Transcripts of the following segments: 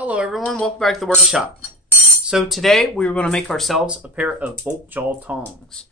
Hello everyone, welcome back to the workshop. So today we're going to make ourselves a pair of bolt jaw tongs.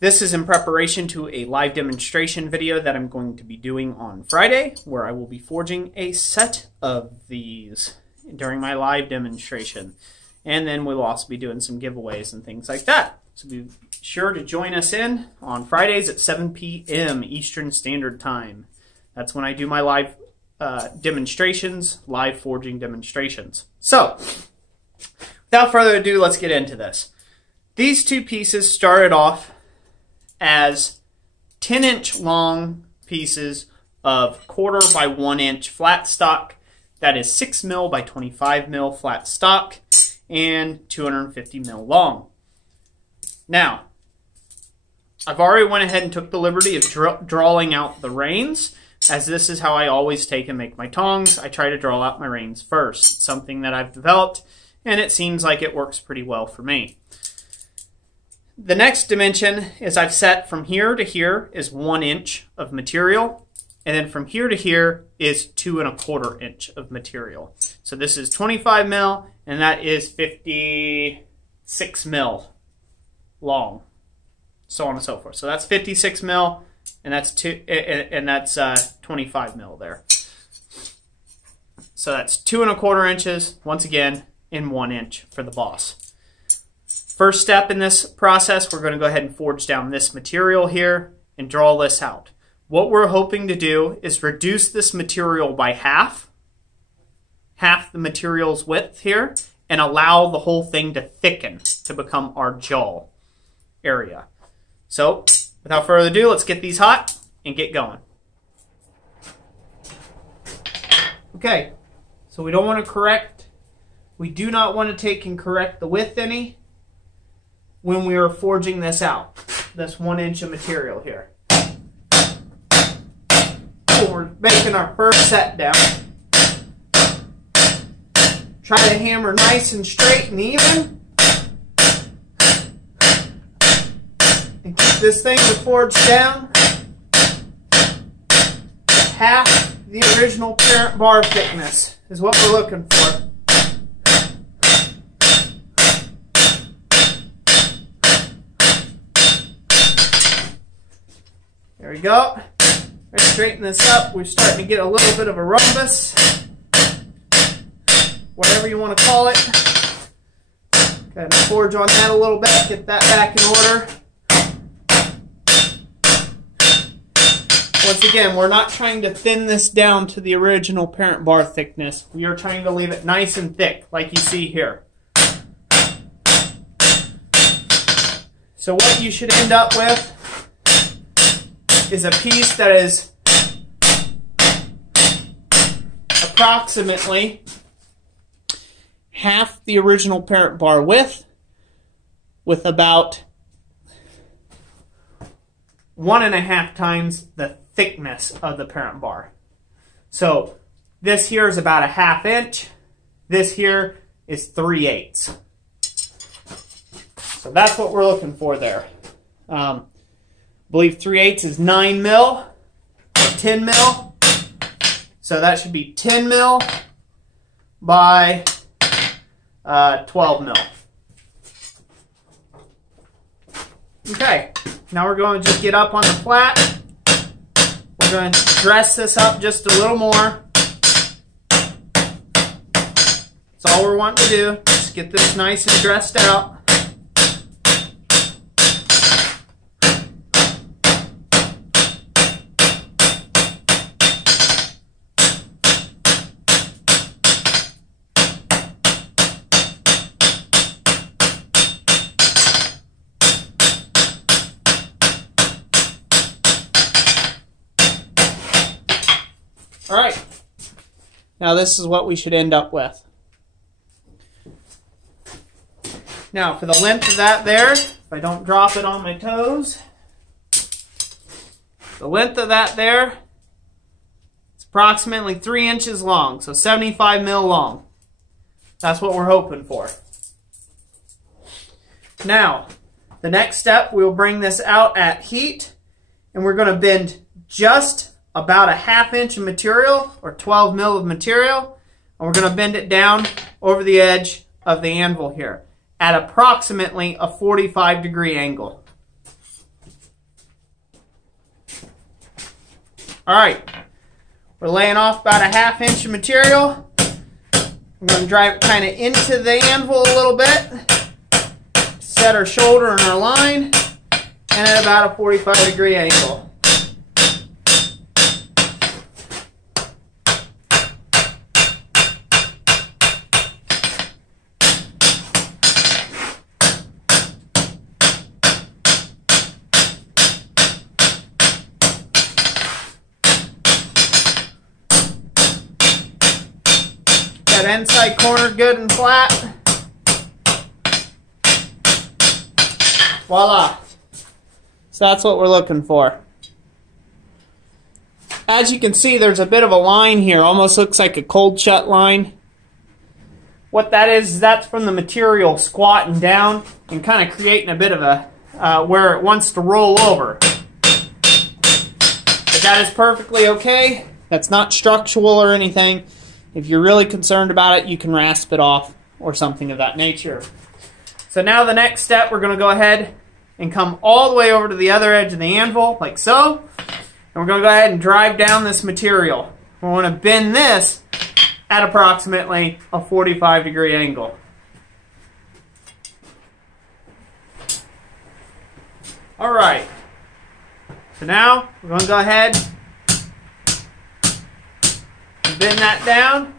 This is in preparation to a live demonstration video that I'm going to be doing on Friday, where I will be forging a set of these during my live demonstration. And then we'll also be doing some giveaways and things like that. So be sure to join us in on Fridays at 7 p.m. Eastern Standard Time. That's when I do my live demonstrations, live forging demonstrations. So, without further ado, let's get into this. These two pieces started off as 10-inch long pieces of 1/4 by 1 inch flat stock. That is 6 mil by 25 mil flat stock and 250 mil long. Now, I've already went ahead and took the liberty of drawing out the reins, as this is how I always take and make my tongs. I try to draw out my reins first. It's something that I've developed, and it seems like it works pretty well for me. The next dimension is I've set from here to here is 1 inch of material, and then from here to here is 2 1/4 inch of material. So this is 25 mil, and that is 56 mil long, so on and so forth. So that's 56 mil. And that's 25 mil there. So that's 2 1/4 inches, once again, in 1 inch for the boss. First step in this process, we're going to go ahead and forge down this material here and draw this out. What we're hoping to do is reduce this material by half the material's width here, and allow the whole thing to thicken to become our jaw area. So, without further ado, let's get these hot and get going. Okay, so we don't want to correct, we do not want to take and correct the width any when we are forging this out, this 1 inch of material here. So we're making our first set down. Try to hammer nice and straight and even. And keep this thing to forge down to half the original parent bar thickness is what we're looking for. There we go. Let's straighten this up. We're starting to get a little bit of a rhombus, whatever you want to call it. Go ahead and forge on that a little bit, get that back in order. Once again, we're not trying to thin this down to the original parent bar thickness. We are trying to leave it nice and thick, like you see here. So what you should end up with is a piece that is approximately half the original parent bar width, with about 1.5 times the thickness of the parent bar. So this here is about 1/2 inch. This here is 3/8. So that's what we're looking for there. I believe 3/8 is 9 mil, 10 mil. So that should be 10 mil by 12 mil. Okay. Now we're going to just get up on the flat. We're going to dress this up just a little more. That's all we're wanting to do. Just get this nice and dressed out. Alright, now this is what we should end up with. Now for the length of that there, if I don't drop it on my toes, the length of that there, it's approximately 3 inches long, so 75 mil long. That's what we're hoping for. Now, the next step, we'll bring this out at heat, and we're going to bend just about 1/2 inch of material, or 12 mil of material, and we're going to bend it down over the edge of the anvil here at approximately a 45-degree angle. Alright, we're laying off about a 1/2 inch of material. I'm going to drive it kind of into the anvil a little bit, set our shoulder and our line, and at about a 45-degree angle. That inside corner good and flat. Voila. So that's what we're looking for. As you can see, there's a bit of a line here. Almost looks like a cold shut line. What that is that's from the material squatting down and kind of creating a bit of a where it wants to roll over. But that is perfectly okay. That's not structural or anything. If you're really concerned about it, you can rasp it off or something of that nature. So now the next step, we're going to go ahead and come all the way over to the other edge of the anvil, like so. And we're going to go ahead and drive down this material. We want to bend this at approximately a 45-degree angle. Alright. So now we're going to go ahead and bend that down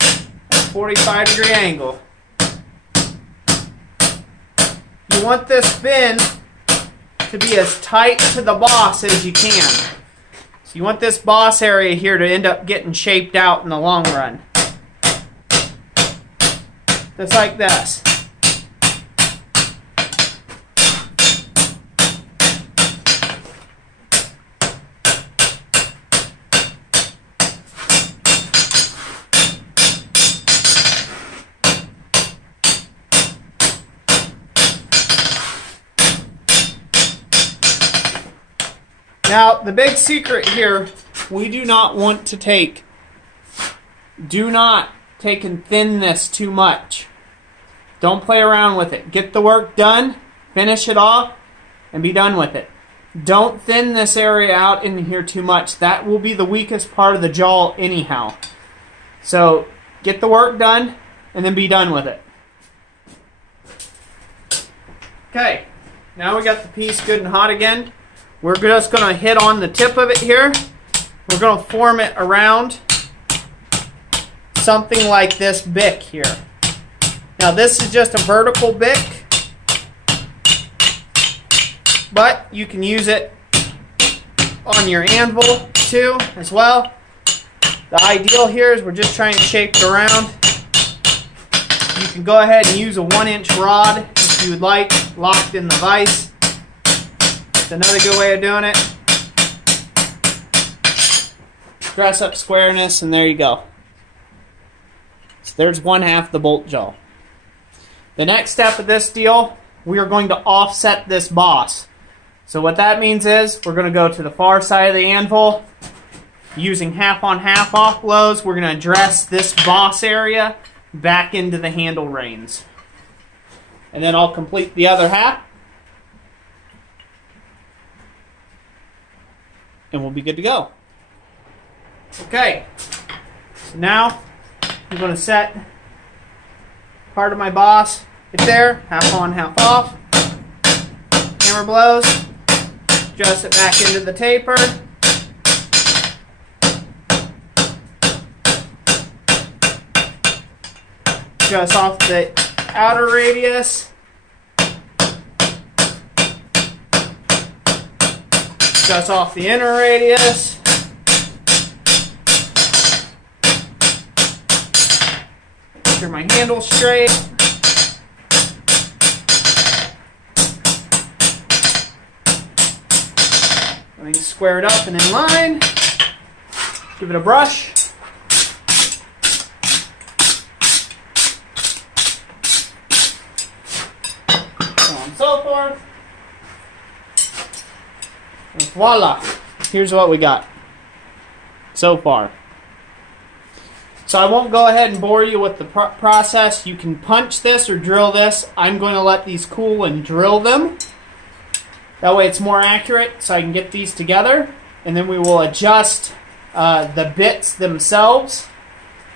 at a 45-degree angle. You want this bend to be as tight to the boss as you can. So you want this boss area here to end up getting shaped out in the long run. Just like this. Now, the big secret here, we do not want to take, do not take and thin this too much. Don't play around with it. Get the work done, finish it off, and be done with it. Don't thin this area out in here too much. That will be the weakest part of the jaw anyhow. So, get the work done, and then be done with it. Okay, now we got the piece good and hot again. We're just going to hit on the tip of it here. We're going to form it around something like this bick here. Now this is just a vertical bick, but you can use it on your anvil too as well. The ideal here is we're just trying to shape it around. You can go ahead and use a 1-inch rod if you would like, locked in the vise. Another good way of doing it. Dress up squareness, and there you go. So there's 1/2 the bolt jaw. The next step of this deal, we are going to offset this boss. So what that means is we're going to go to the far side of the anvil. Using 1/2-on-1/2 off blows, we're going to dress this boss area back into the handle reins. And then I'll complete the other half. And we'll be good to go. Okay, so now I'm going to set part of my boss right there, 1/2-on-1/2 off. Hammer blows, adjust it back into the taper. Adjust off the outer radius. Adjust off the inner radius. Make sure my handle's straight. Everything's squared up and in line. Give it a brush. So on and so forth. And voila! Here's what we got so far. So I won't go ahead and bore you with the process. You can punch this or drill this. I'm going to let these cool and drill them. That way it's more accurate, so I can get these together. And then we will adjust the bits themselves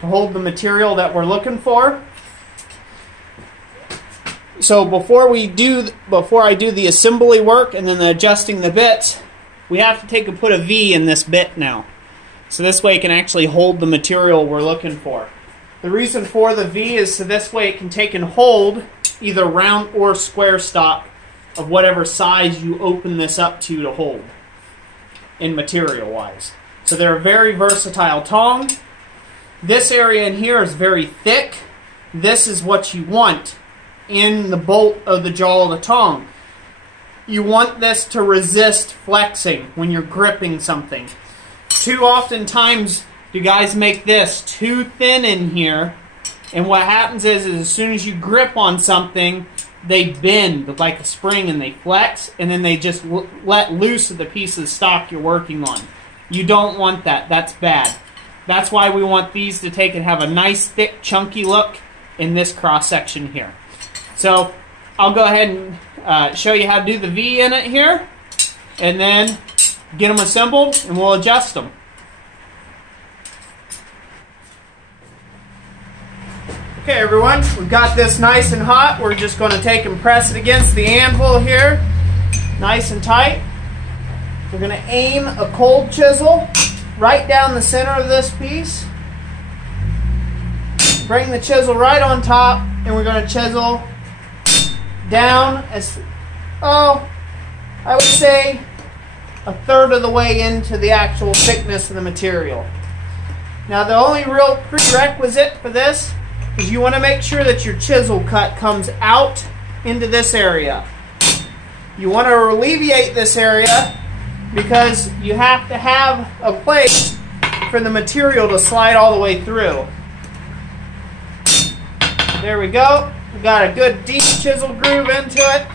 to hold the material that we're looking for. So before I do the assembly work and then the adjusting the bits, we have to put a V in this bit now. So this way it can actually hold the material we're looking for. The reason for the V is so this way it can take and hold either round or square stock of whatever size you open this up to hold in material wise. So they're a very versatile tong. This area in here is very thick. This is what you want in the bolt of the jaw of the tong. You want this to resist flexing when you're gripping something. Too often times do guys make this too thin in here, and what happens is as soon as you grip on something, they bend like a spring and they flex, and then they just let loose of the piece of stock you're working on. You don't want that. That's bad. That's why we want these to take and have a nice thick chunky look in this cross section here. So I'll go ahead and show you how to do the V in it here, and then get them assembled and we'll adjust them. Okay everyone, we've got this nice and hot. We're just going to take and press it against the anvil here, nice and tight. We're going to aim a cold chisel right down the center of this piece. Bring the chisel right on top, and we're going to chisel down as, I would say a third of the way into the actual thickness of the material. Now the only real prerequisite for this is you want to make sure that your chisel cut comes out into this area. You want to alleviate this area because you have to have a place for the material to slide all the way through. There we go. We got a good deep chisel groove into it.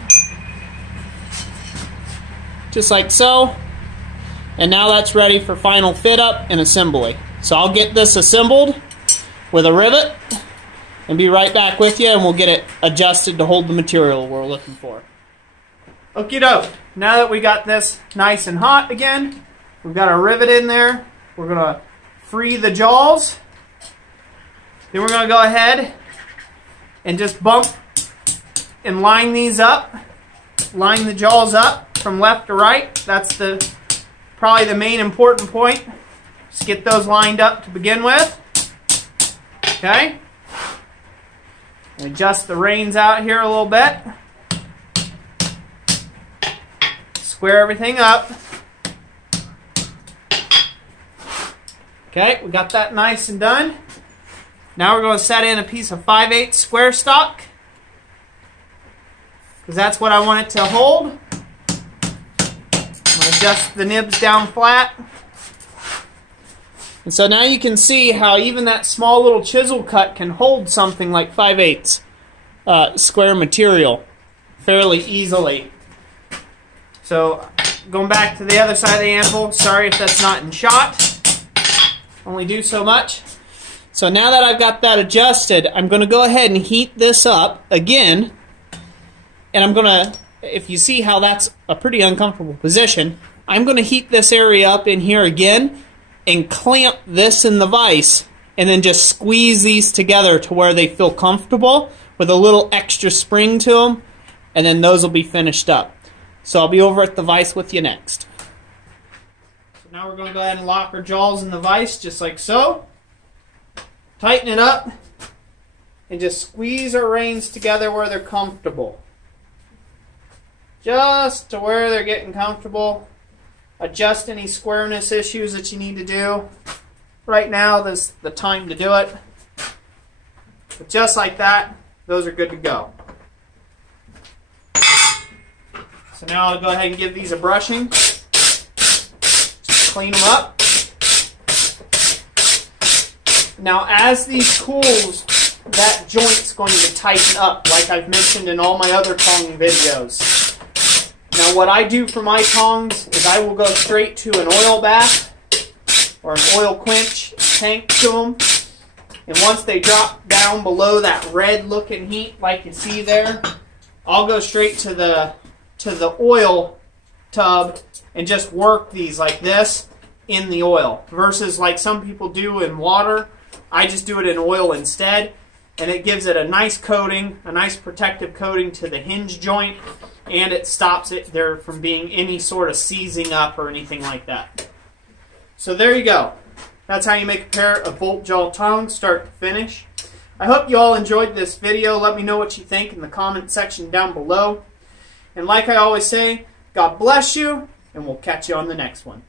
Just like so. And now that's ready for final fit up and assembly. So I'll get this assembled with a rivet and be right back with you, and we'll get it adjusted to hold the material we're looking for. Okie doke. Now that we got this nice and hot again, we've got our rivet in there. We're going to free the jaws. Then we're going to go ahead and just bump and line these up. Line the jaws up from left to right. That's probably the main important point. Just get those lined up to begin with. Okay. Adjust the reins out here a little bit. Square everything up. Okay, we got that nice and done. Now we're going to set in a piece of 5/8 square stock, because that's what I want it to hold. I'm going to adjust the nibs down flat. And so now you can see how even that small little chisel cut can hold something like 5/8 square material fairly easily. So going back to the other side of the anvil, sorry if that's not in shot. Only do so much. So now that I've got that adjusted, I'm going to go ahead and heat this up again. And I'm going to, if you see how that's a pretty uncomfortable position, I'm going to heat this area up in here again and clamp this in the vise, and then just squeeze these together to where they feel comfortable with a little extra spring to them, and then those will be finished up. So I'll be over at the vise with you next. So now we're going to go ahead and lock our jaws in the vise just like so. Tighten it up and just squeeze our reins together where they're comfortable. Just to where they're getting comfortable. Adjust any squareness issues that you need to do. Right now, this is the time to do it. But just like that, those are good to go. So now I'll go ahead and give these a brushing. Just clean them up. Now as these cools, that joint's going to tighten up, like I've mentioned in all my other tong videos. Now what I do for my tongs is I will go straight to an oil bath or an oil quench tank to them, And once they drop down below that red looking heat like you see there, I'll go straight to the oil tub and just work these like this in the oil, versus like some people do in water. I just do it in oil instead, and it gives it a nice coating, a nice protective coating to the hinge joint, and it stops it there from being any sort of seizing up or anything like that. So there you go. That's how you make a pair of bolt jaw tongs start to finish. I hope you all enjoyed this video. Let me know what you think in the comment section down below. And like I always say, God bless you, and we'll catch you on the next one.